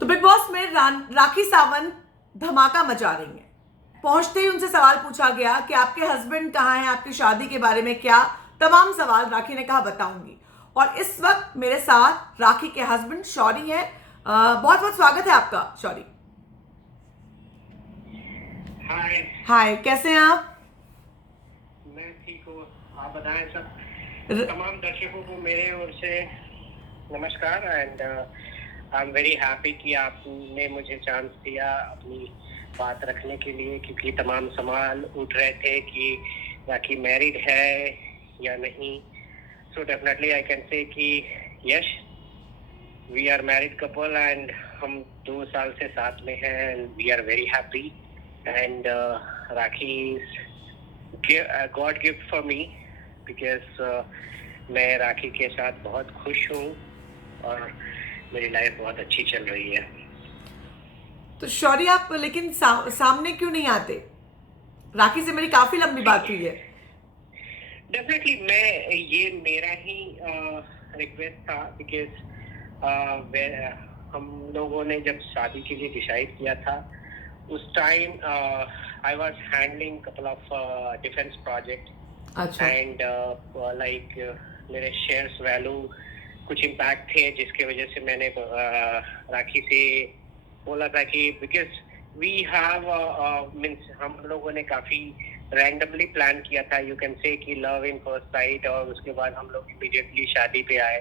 तो big boss में राखी सावंत धमाका मचा रही हैं। पहुंचते ही उनसे सवाल पूछा गया कि आपके हस्बैंड कहाँ हैं, आपकी शादी के बारे में क्या तमाम सवाल। राखी ने कहा बताऊंगी। और इस वक्त मेरे साथ राखी के हस्बैंड शौरी हैं। बहुत बहुत स्वागत है आपका शौरी। हाय। हाय, कैसे हैं आप? मैं ठीक हूँ, आप बताएं सब र- तमाम दर्शकों को मेरे ओर से नमस्कार। And I am very happy कि आपने मुझे चांस दिया अपनी बात रखने के लिए, क्योंकि तमाम सवाल उठ रहे थे कि राखी मैरिड है या नहीं। So definitely I can say कि yes, we are married couple and हम 2 साल से साथ में हैं and we are very happy. And Rakhi god gift for me because मैं राखी के साथ बहुत खुश हूँ और मेरी लाइफ बहुत अच्छी चल रही है। तो शौरी आप लेकिन सामने क्यों नहीं आते? राखी से मेरी काफी लंबी बात हुई है। डेफिनेटली मैं ये मेरा ही रिक्वेस्ट था बिकॉज हम लोगों ने जब शादी के लिए डिसाइड किया था उस time I was handling couple of defence project अच्छा। एंड लाइक मेरे शेयर्स वैल्यू कुछ इम्पैक्ट थे, जिसके वजह से मैंने राखी से बोला था कि बिकॉज वी हैव मीन्स हम लोगों ने काफी रैंडमली प्लान किया था, यू कैन से कि लव इन फर्स्ट साइट, और उसके बाद हम लोग इमीडिएटली शादी पे आए।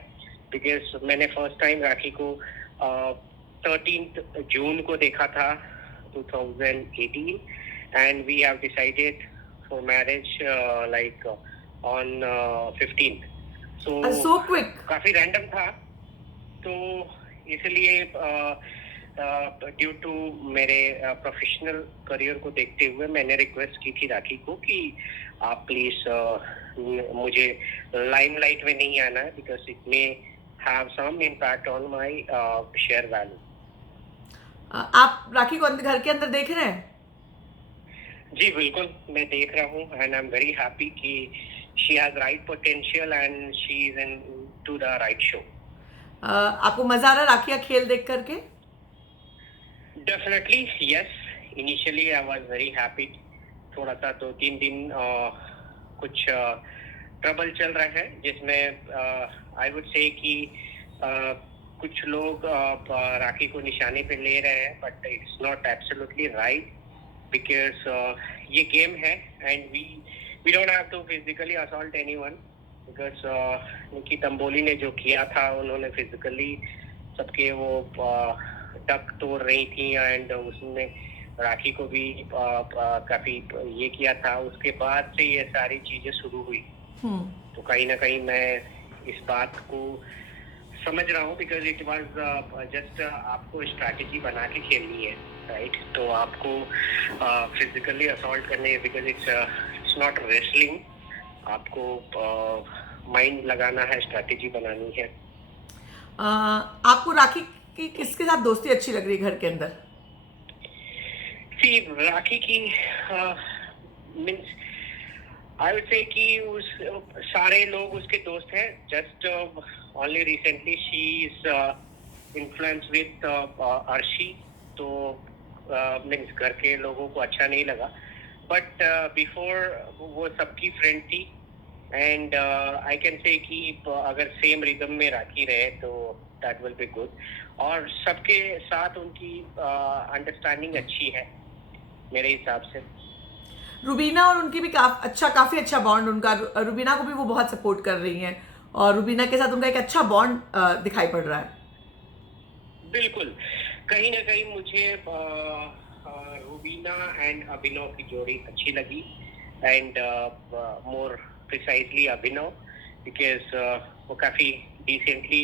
बिकॉज मैंने फर्स्ट टाइम राखी को 13 जून को देखा था 2018 and we have decided for marriage like on 15th. So quick. काफी रैंडम था, तो इसलिए ड्यू टू मेरे प्रोफेशनल करियर को देखते हुए मैंने रिक्वेस्ट की थी राखी को कि आप प्लीज मुझे लाइमलाइट में नहीं आना है because it may have some impact on my share value. आप राखी को घर के अंदर देख रहे हैं? जी बिल्कुल, मैं देख रहा हूँ and I am very happy कि she has right potential and she is into the right show. आपको मजा आ रहा है राखी का खेल देख करके? Definitely yes, initially I was very happy. थोड़ा सा 2-3 दिन कुछ ट्रबल चल रहा है जिसमें आई वुड से कि कुछ लोग राखी को निशाने पे ले रहे हैं, but it's not absolutely right because ये गेम है and we don't have to physically assault anyone because Nikki Tamboli ने जो किया था उन्होंने फिजिकली सबके वो टक तोड़ रही थी एंड उसने राखी को भी काफी ये किया था। उसके बाद से ये सारी चीजें शुरू हुई, तो कहीं ना कहीं मैं इस बात को समझ रहा हूँ बिकॉज इट वाज जस्ट आपको स्ट्रैटेजी बना के खेलनी है, राइट? तो आपको फिजिकली असॉल्ट करने बिकॉज इट्स नॉट रेसलिंग, आपको माइंड लगाना है, स्ट्रैटेजी बनानी है। आपको राखी की किसके साथ दोस्ती अच्छी लग रही है घर के अंदर? सी राखी की मीन्स आई वुड से कि उस सारे लोग उसके दोस्त हैं। Just only recently she is influence with Arshi, तो मीन्स घर के लोगों को अच्छा नहीं लगा, बट बिफोर वो सबकी फ्रेंड थी एंड आई कैन से कि अगर सेम रिदम में राखी रहे तो दैट विल बी गुड। और सबके साथ उनकी अंडरस्टैंडिंग अच्छी है मेरे हिसाब से। रुबीना और उनकी भी काफी अच्छा बॉन्ड उनका। रुबीना को भी वो बहुत सपोर्ट कर रही हैं और रुबीना के साथ उनका एक अच्छा बॉन्ड दिखाई पड़ रहा है। बिल्कुल, कहीं ना कहीं मुझे रुबीना एंड अभिनव की जोड़ी अच्छी लगी and more precisely Abhinav because वो काफी डिसेंटली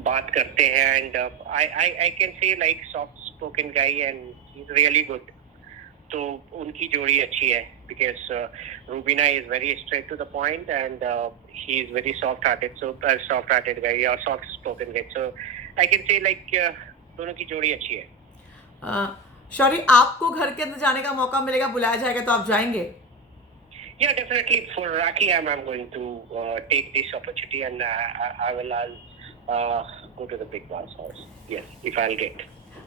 बात करते हैं and I can say like soft spoken guy and he is really good. तो उनकी जोड़ी अच्छी है because Rubina is very straight to the point and he is very soft hearted guy और सॉफ्ट स्पोकन गाई, सो आई कैन से लाइक दोनों की जोड़ी अच्छी है। शौरी, आपको घर के अंदर जाने का मौका मिलेगा, बुलाया जाएगा तो आप जाएंगे? Yeah, definitely for Rakhi, I'm going to take this opportunity and I will go to the Big Boss house. Yes, if I'll get.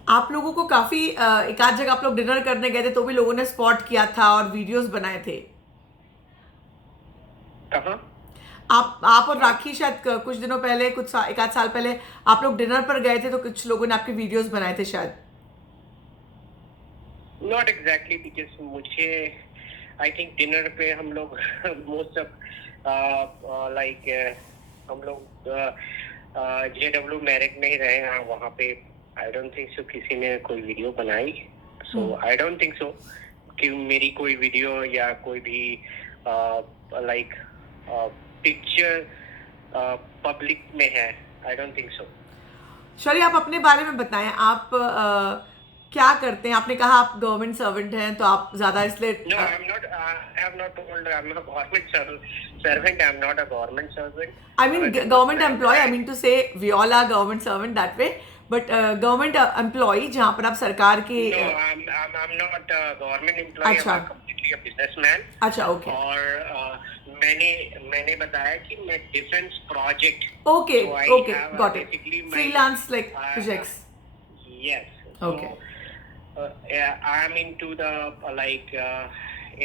आप लोगों को काफी एक आध जगह आप लोग डिनर करने गए थे तो भी लोगों ने स्पॉट किया था और वीडियोस बनाए थे। कहाँ? आप और राखी शायद कुछ दिनों पहले एक आध साल पहले आप लोग डिनर पर गए थे तो कुछ लोगों ने आपके वीडियोस बनाए थे शायद। Not exactly, because मुझे I think dinner पे हम लोग most of like हम लोग JW मैरिट में ही रहे हैं वहाँ पे। I don't think so किसी ने कोई वीडियो बनाई। So I don't think so कि मेरी कोई वीडियो या कोई भी like पिक्चर पब्लिक में है। I don't think so. शौर्य, आप अपने बारे में बताएं, आप क्या करते हैं? आपने कहा आप गवर्नमेंट सर्वेंट हैं तो आप ज्यादा इसलिए No, I'm not. I have not told I'm a government servant. I'm not a government servant. I mean government employee. I mean to say we all are government servant that way, but government employee जहाँ पर आप सरकार के No, I'm not a government employee. अच्छा। I'm completely a businessman. अच्छा, okay और मैंने बताया कि मैं defence project. Okay So I okay have, got it, basically my- freelance like projects. Yes. Okay. Yeah, I'm into the like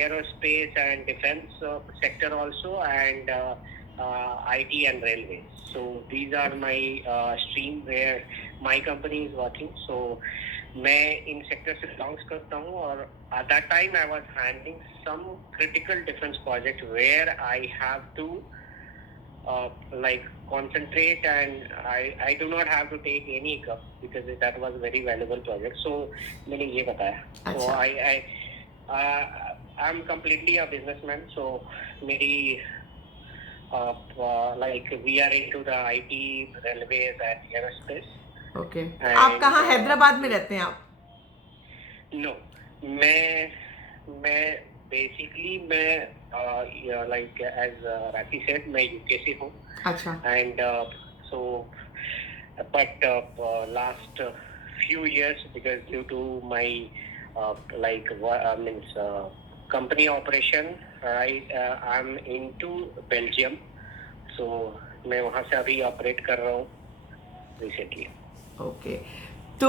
aerospace and defense sector also, and IT and railways. So these are my stream where my company is working. So मैं in sector से belongs करता हूँ और at that time I was handling some critical defense project where I have to like concentrate, and I do not have to take any cup because that was a very valuable project. So मैंने ये बताया। So I'm completely a businessman. So मेरी like we are into the IT, railways and aerospace. Okay, आप कहाँ हैदराबाद में रहते हैं आप? No, मैं बेसिकली मैं like as राखी said मैं यूके से हूँ। अच्छा। And so but last few years, because due to my like means company operation, right, I'm into Belgium. So मैं वहाँ से अभी ऑपरेट कर रहा हूँ रिसेंटली। ओके, तो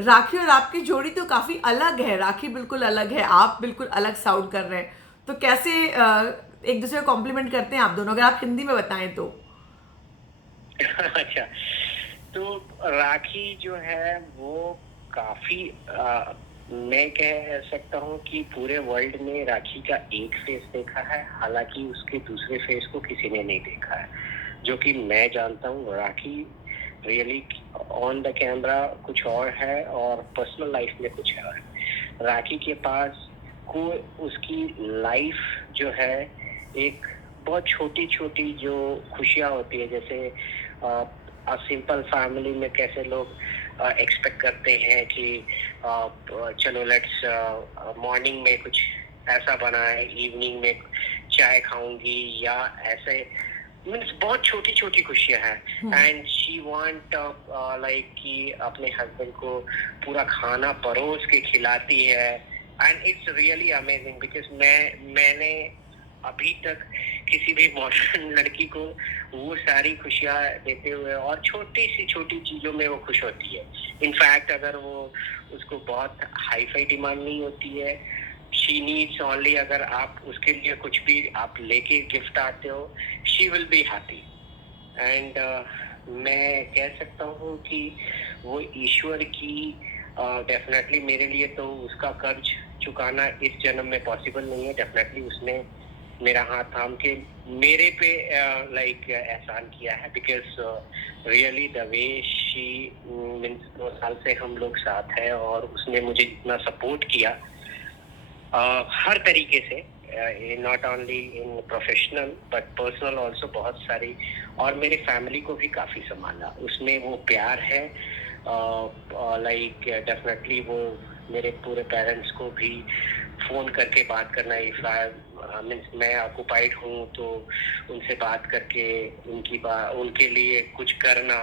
राखी और आपकी जोड़ी तो काफी अलग है। राखी बिल्कुल अलग है, आप बिल्कुल अलग साउंड कर रहे हैं, तो कैसे एक दूसरे को कॉम्प्लीमेंट करते हैं आप दोनों? अगर आप हिंदी में बताएं तो। अच्छा, तो राखी जो है वो काफी मैं कह सकता हूँ कि पूरे वर्ल्ड में राखी का एक फेस देखा है, हालांकि उसके दूसरे फेस को किसी ने नहीं देखा है। जो कि मैं जानता हूँ राखी रियली ऑन द कैमरा कुछ और है और पर्सनल लाइफ में कुछ और है। राखी के पास को उसकी लाइफ जो है एक बहुत छोटी छोटी जो खुशियाँ होती है, जैसे सिंपल फैमिली में कैसे लोग एक्सपेक्ट करते हैं कि चलो लेट्स मॉर्निंग में कुछ ऐसा बना है, इवनिंग में चाय खाऊंगी या ऐसे, मीन्स बहुत छोटी छोटी खुशियां हैं। एंड शी वांट लाइक कि अपने हस्बैंड को पूरा खाना परोस के खिलाती है। And it's really amazing because मैंने अभी तक किसी भी मॉडर्न लड़की को वो सारी खुशियां देते हुए, और छोटी सी छोटी चीजों में वो खुश होती है। इनफैक्ट अगर वो उसको बहुत हाई फाई डिमांड नहीं होती है, शी नीड्स ओनली, अगर आप उसके लिए कुछ भी आप लेके गिफ्ट आते हो, she will be happy. And मैं कह सकता हूँ कि वो ईश्वर की डेफिनेटली मेरे लिए तो उसका कर्ज चुकाना इस जन्म में पॉसिबल नहीं है। डेफिनेटली उसने मेरा हाथ थाम के मेरे पे लाइक एहसान किया है, because really the way she means 2 साल से हम लोग साथ हैं और उसने मुझे इतना सपोर्ट किया हर तरीके से, not only in professional but personal also बहुत सारी, और मेरे फैमिली को भी काफ़ी संभाला। उसमें वो प्यार है लाइक डेफिनेटली वो मेरे पूरे पेरेंट्स को भी फ़ोन करके बात करना, इफ मीन्स मैं ऑक्युपाइड हूँ तो उनसे बात करके उनके लिए कुछ करना,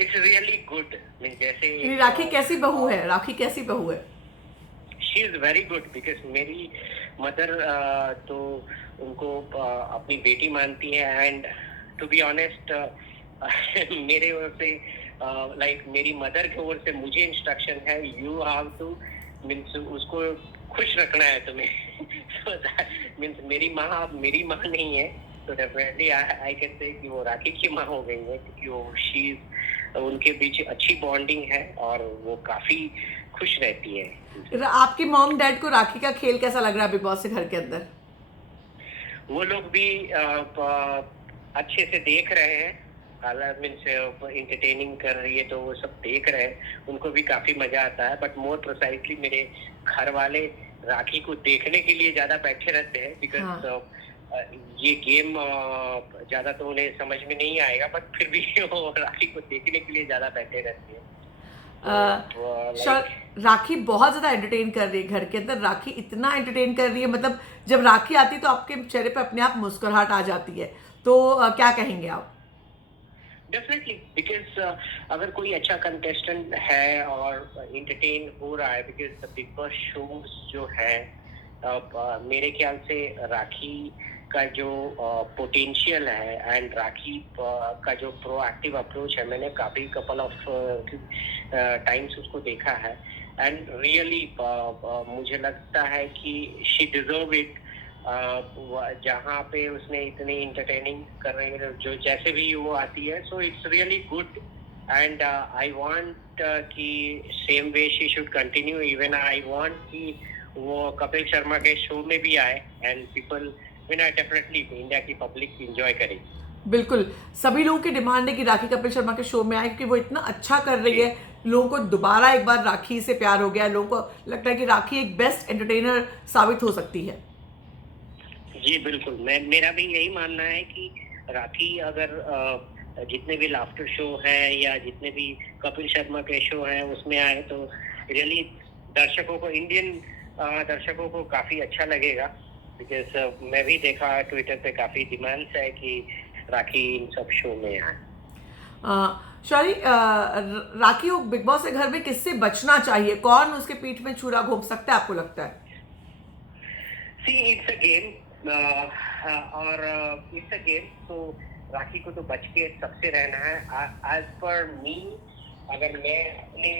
इट्स रियली गुड। मीन्स जैसे राखी कैसी बहू है? राखी कैसी बहू है? She is very good because मेरी मदर तो उनको अपनी बेटी मानती है। एंड टू बी ऑनेस्ट मेरे ओर से लाइक मेरी मदर की ओर से मुझे इंस्ट्रक्शन है, यू हैव टू मीन्स उसको खुश रखना है तुम्हें। so मीन्स मेरी माँ नहीं है, तो डेफिनेटली आई कैन से कि वो राखी की माँ हो गई है, क्योंकि वो शी उनके बीच अच्छी बॉन्डिंग है और वो काफी खुश रहती है। आपकी मॉम डैड को राखी का खेल कैसा लग रहा है बिग बॉस से घर के अंदर? वो लोग भी अच्छे से देख रहे हैं, मीन्स इंटरटेनिंग कर रही है तो वो सब देख रहे हैं, उनको भी काफी मजा आता है। बट मोर प्रिसाइजली मेरे घर वाले राखी को देखने के लिए ज्यादा बैठे रहते हैं, बिकॉज ये गेम ज्यादा तो उन्हें समझ में नहीं आएगा, बट फिर भी वो राखी को देखने के लिए ज्यादा बैठे रहते हैं। राखी बहुत ज्यादा एंटरटेन कर रही है घर के अंदर। राखी इतना एंटरटेन कर रही है, मतलब जब राखी आती है तो आपके चेहरे पे अपने आप मुस्कुराहट आ जाती है। तो क्या कहेंगे आप? डेफिनेटली, बिकॉज अगर कोई अच्छा कंटेस्टेंट है और इंटरटेन हो रहा है, बिकॉज बिग बॉस शोज जो है मेरे ख्याल से राखी का जो पोटेंशियल है एंड राखी का जो प्रोएक्टिव अप्रोच है, मैंने काफी कपल ऑफ टाइम्स उसको देखा है एंड रियली मुझे लगता है कि शी डिजर्व इट। जहाँ पे उसने इतनी इंटरटेनिंग कर रही है, जो जैसे भी वो आती है, so it's really good and I want कि same way she should continue. Even I want कि वो कपिल शर्मा के शो में भी आए एंड पीपल डेफिनेटली इंडिया की पब्लिक इंजॉय करेगी। बिल्कुल, सभी लोगों की डिमांड है कि राखी कपिल शर्मा के शो में आए, क्योंकि वो इतना अच्छा कर रही है। लोगों को दोबारा एक बार राखी से प्यार हो गया है। लोगों को लगता है कि राखी एक बेस्ट एंटरटेनर साबित हो सकती है। जी बिल्कुल, मेरा भी यही मानना है कि राखी अगर जितने भी लाफ्टर शो है या जितने भी कपिल शर्मा के शो हैं उसमें आए तो रियली दर्शकों को, इंडियन दर्शकों को काफी अच्छा लगेगा। बिकॉज मैं भी देखा ट्विटर पे काफी डिमांड्स है कि राखी इन सब शो में आए। शौरी, राखी को बिग बॉस के घर में किससे बचना चाहिए? कौन उसके पीठ में छुरा घोंप सकता है आपको लगता है? सी इट्स अ गेम और इट्स अ गेम, तो राखी को तो बच के सबसे रहना है। एज पर मी, अगर मैं अपने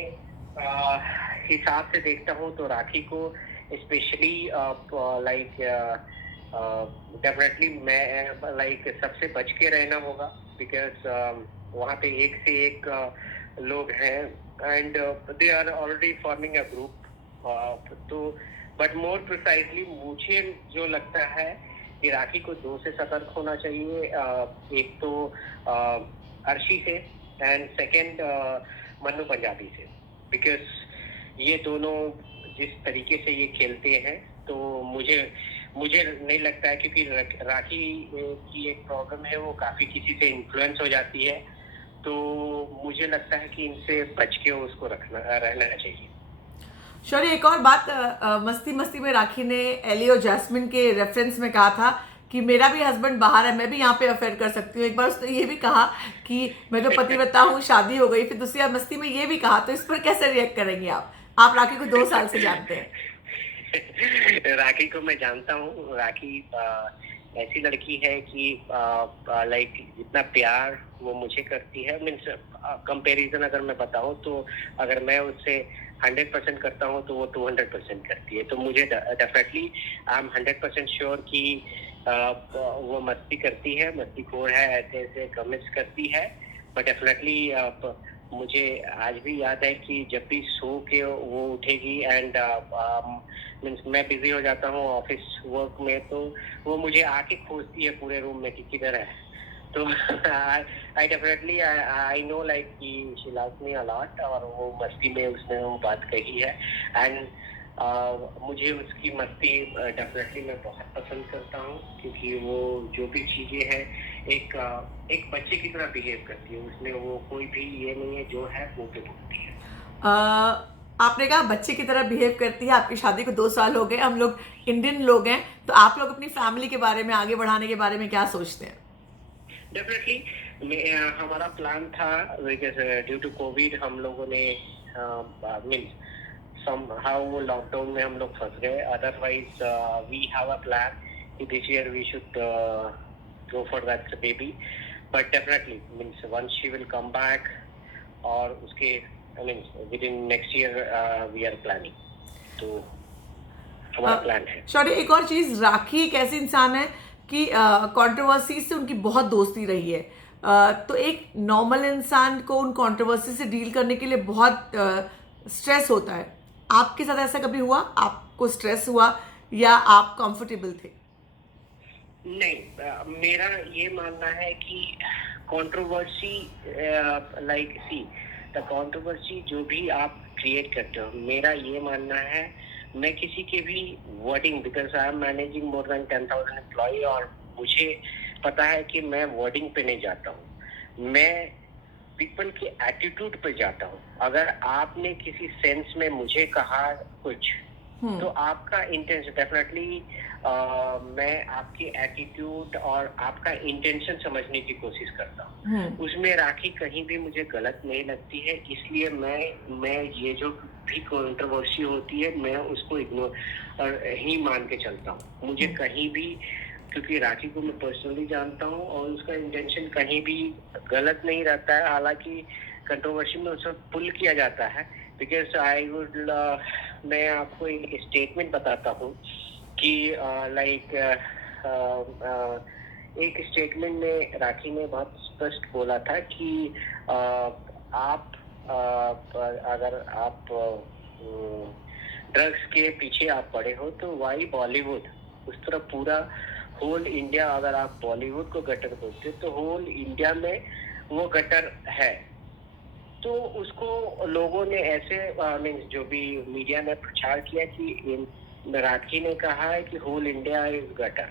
हिसाब से देखता हूँ तो राखी को स्पेशली लाइक डेफिनेटली मैं लाइक सबसे बच के रहना होगा, बिकॉज वहाँ पे एक से एक लोग हैं and they are already forming a group. तो बट मोर प्रिसाइजली मुझे जो लगता है कि राखी को दो से सतर्क होना चाहिए। एक तो अर्शी से एंड सेकंड मन्नू पंजाबी से, बिकॉज ये दोनों जिस तरीके से ये खेलते हैं तो मुझे नहीं लगता है, क्योंकि राखी की एक प्रॉब्लम है, वो काफी किसी से इन्फ्लुएंस हो जाती है, तो मुझे लगता है कि इनसे बच के उसको रहना चाहिए। शौर्य, एक और बात, मस्ती मस्ती में राखी ने एली और जैस्मिन के रेफरेंस में कहा था कि मेरा भी हस्बैंड बाहर है, मैं भी यहाँ पे अफेयर कर सकती हूँ। एक बार उसने ये भी कहा कि मैं तो पतिव्रता हूँ, शादी हो गई। फिर दूसरी बार मस्ती में ये भी कहा, तो इस पर कैसे रिएक्ट करेंगे आप? आप राखी को 2 साल से जानते हैं। राखी को मैं जानता हूँ। राखी ऐसी लड़की है कि लाइक जितना प्यार वो मुझे करती है, मीन्स कंपैरिजन अगर मैं बताऊँ तो अगर मैं उससे 100% करता हूँ तो वो 200% करती है। तो मुझे डेफिनेटली आई एम 100% श्योर कि वो मस्ती करती है, मस्तीखोर है, ऐसे ऐसे कमेंट्स करती है। बट डेफिनेटली मुझे आज भी याद है कि जब भी सो के वो उठेगी एंड मीन्स मैं बिजी हो जाता हूँ ऑफिस वर्क में, तो वो मुझे आके खोजती है पूरे रूम में कि किधर है। तो I definitely I know like कि she loves me a lot, और वो मस्ती में उसने वो बात कही है एंड मुझे उसकी मस्ती डेफिनेटली मैं बहुत पसंद करता हूँ, क्योंकि वो जो भी चीजें हैं एक बच्चे की तरह बिहेव करती है। उसमें वो कोई भी ये नहीं है, जो है वो पे बोलती है। आपने कहा बच्चे की तरह बिहेव करती है। आपकी शादी को 2 साल हो गए, हम लोग इंडियन लोग हैं, तो आप लोग अपनी फैमिली के बारे में, आगे बढ़ाने के बारे में क्या सोचते हैं? डेफिनेटली हमारा प्लान था, बिकॉज ड्यू टू कोविड हम लोगों ने मीन्स somehow लॉकडाउन में हम लोग फंस गए। Otherwise we have a plan कि this year we should go for that baby, but definitely means once she will come back, और उसके within next year we are planning, तो हमारा प्लान है। शौर्य, एक और चीज, राखी एक ऐसे इंसान है कि कंट्रोवर्सी से उनकी बहुत दोस्ती रही है। तो एक नॉर्मल इंसान को उन कंट्रोवर्सी से डील करने के लिए बहुत स्ट्रेस होता है। आपके साथ ऐसा कभी हुआ? आपको स्ट्रेस हुआ या आप कंफर्टेबल थे? नहीं, मेरा ये मानना है कि controversy like see the controversy जो भी आप क्रिएट करते हो, मेरा ये मानना है, मैं किसी के भी wording, because I am managing more than 10,000 employ, और मुझे पता है कि मैं वर्डिंग पे नहीं जाता हूँ, मैं पीपल के एटीट्यूड पे जाता हूँ। अगर आपने किसी सेंस में मुझे कहा कुछ, तो आपका इंटेंशन डेफिनेटली, मैं आपकी एटीट्यूड और आपका इंटेंशन समझने की कोशिश करता हूँ। उसमें राखी कहीं भी मुझे गलत नहीं लगती है, इसलिए मैं ये जो भी कंट्रोवर्सी होती है, मैं उसको इग्नोर ही मान के चलता हूँ। मुझे कहीं भी, क्योंकि राखी को मैं पर्सनली जानता हूँ और उसका इंटेंशन कहीं भी गलत नहीं रहता है। हालांकि कंट्रोवर्सी में उसको पुल किया जाता है, बिकॉज आई वुड, मैं आपको एक स्टेटमेंट बताता हूँ कि लाइक एक स्टेटमेंट में राखी ने बहुत स्पष्ट बोला था कि आप अगर आप ड्रग्स के पीछे आप पड़े हो, तो वाई बॉलीवुड, उस तरह पूरा होल इंडिया, अगर आप बॉलीवुड को गटर बोलते तो होल इंडिया में वो गटर है। तो उसको लोगों ने ऐसे मीन्स जो भी मीडिया ने प्रचार किया कि राखी ने कहा है कि whole India is gutter,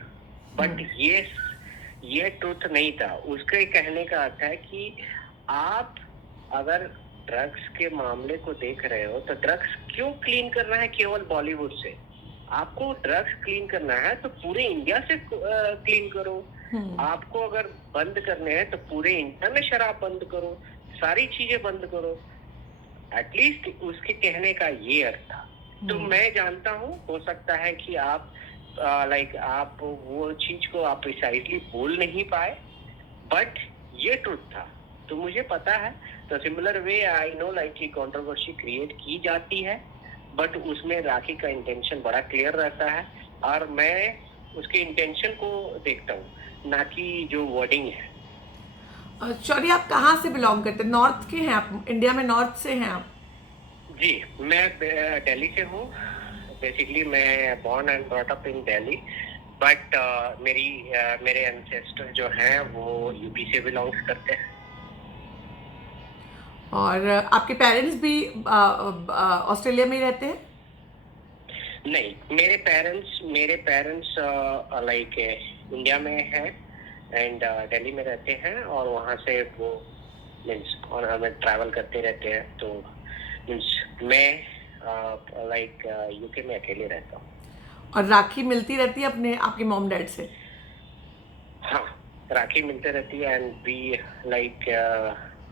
but ये ट्रुथ नहीं था। उसके कहने का अर्थ है कि आप अगर ड्रग्स के मामले को देख रहे हो, तो ड्रग्स क्यों क्लीन करना है केवल बॉलीवुड से? आपको ड्रग्स क्लीन करना है तो पूरे इंडिया से क्लीन करो। आपको अगर बंद करने हैं तो पूरे इंडिया में शराब बंद करो, सारी चीजें बंद करो। एटलीस्ट उसके कहने का ये अर्थ था। तो मैं जानता हूँ, हो सकता है कि आप लाइक आप वो चीज को आप प्रिसाइजली बोल नहीं पाए, बट ये ट्रुथ था, तो मुझे पता है। तो सिमिलर वे आई नो लाइक कि कंट्रोवर्सी क्रिएट की जाती है, बट उसमें राखी का इंटेंशन बड़ा क्लियर रहता है, और मैं उसके इंटेंशन को देखता हूँ, ना कि जो वर्डिंग है। शौर्य, आप कहाँ से बिलोंग करते हैं? नॉर्थ के हैं आप? इंडिया में नॉर्थ से हैं आप? जी, मैं दिल्ली से हूँ। बेसिकली मैं born and brought up in Delhi, but मेरे एंसेस्टर जो हैं वो यूपी से बिलोंग्स करते हैं। और आपके पेरेंट्स भी ऑस्ट्रेलिया में ही रहते हैं? नहीं, मेरे पेरेंट्स लाइक इंडिया में हैं एंड दिल्ली में रहते हैं, और वहाँ से वो मीन्स और हमें ट्रैवल करते रहते हैं। तो मीन्स मैं लाइक यूके में अकेले रहता हूँ। और राखी मिलती रहती है अपने आपके मॉम डैड से? हाँ, राखी मिलते रहती है, एंड वी लाइक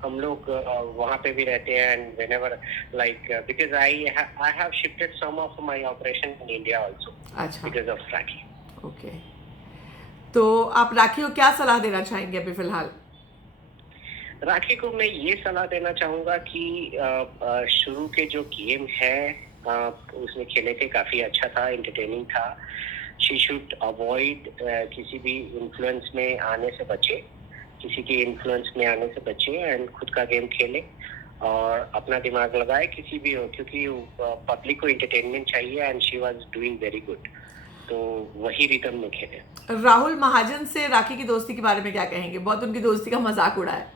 हम लोग वहाँ पे भी रहते हैं, and whenever like because I have shifted some of my operation in India also because of Rakhi. Okay, तो आप राखी को क्या सलाह देना चाहेंगे अभी फिलहाल? राखी को मैं ये सलाह देना चाहूँगा कि शुरू के जो गेम है उसमें खेले थे, काफ़ी अच्छा था, एंटरटेनिंग था। शी शुड अवॉइड किसी भी इन्फ्लुएंस में आने से बचे, किसी के इन्फ्लुएंस में आने से बचे, एंड खुद का गेम खेले और अपना दिमाग लगाए, किसी भी हो, क्योंकि पब्लिक को एंटरटेनमेंट चाहिए, and she was doing very good, तो वही रिदम में खेले। राहुल महाजन से राखी की दोस्ती के बारे में क्या कहेंगे? बहुत उनकी दोस्ती का मजाक उड़ाया।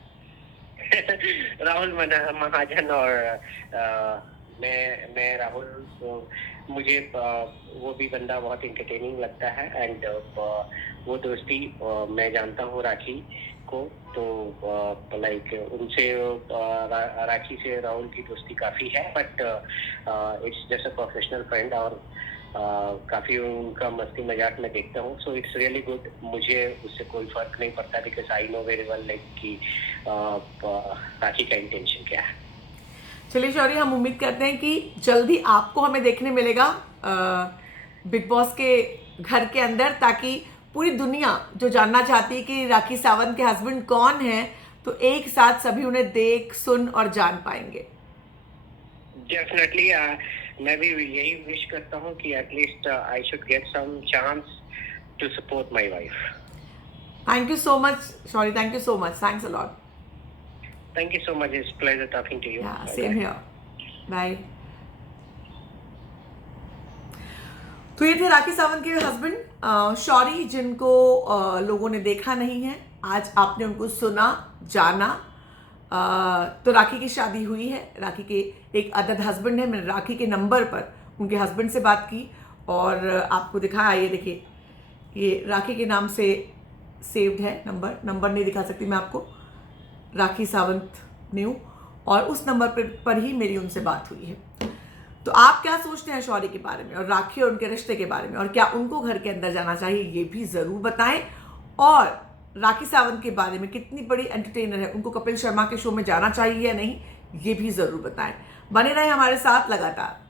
राहुल महाजन और मैं राहुल को, मुझे वो भी बंदा बहुत इंटरटेनिंग लगता है, एंड वो दोस्ती मैं जानता हूँ राखी को, तो लाइक उनसे राखी से राहुल की दोस्ती काफ़ी है, but it's just a professional friend, और काफ़ी उनका मस्ती मजाक में देखता हूँ, सो इट्स रियली गुड। मुझे उससे कोई फर्क नहीं पड़ता, because I know very well like कि राखी का इंटेंशन क्या है। चलिए शौर्य, हम उम्मीद करते हैं कि जल्दी आपको हमें देखने मिलेगा बिग बॉस के घर के अंदर, ताकि पूरी दुनिया जो जानना चाहती है कि राखी सावंत के हस्बैंड कौन हैं, तो एक साथ सभी उन्हें देख, सुन और जान पाएंगे। डेफिनेटली मैं भी यही विश करता हूँ कि at least I should get some chance to support my wife. Thank you so much Shauri, thank you so much, thanks a lot. Thank you so much. It's a pleasure talking to you. Yeah, Bye-bye. same here. Bye. तो ये थे राखी सावंत के husband Shauri, जिनको लोगों ने देखा नहीं है, आज आपने उनको सुना, जाना। तो राखी की शादी हुई है, राखी के एक अदद हस्बैंड है। मैंने राखी के नंबर पर उनके हस्बैंड से बात की और आपको दिखाया। ये देखिए, ये राखी के नाम से सेव्ड है नंबर नहीं दिखा सकती मैं आपको, राखी सावंत न्यू, और उस नंबर पर ही मेरी उनसे बात हुई है। तो आप क्या सोचते हैं शौरी के बारे में और राखी और उनके रिश्ते के बारे में, और क्या उनको घर के अंदर जाना चाहिए, ये भी ज़रूर बताएं। और राखी सावंत के बारे में, कितनी बड़ी एंटरटेनर है, उनको कपिल शर्मा के शो में जाना चाहिए या नहीं, ये भी ज़रूर बताएं। बने रहें हमारे साथ लगातार।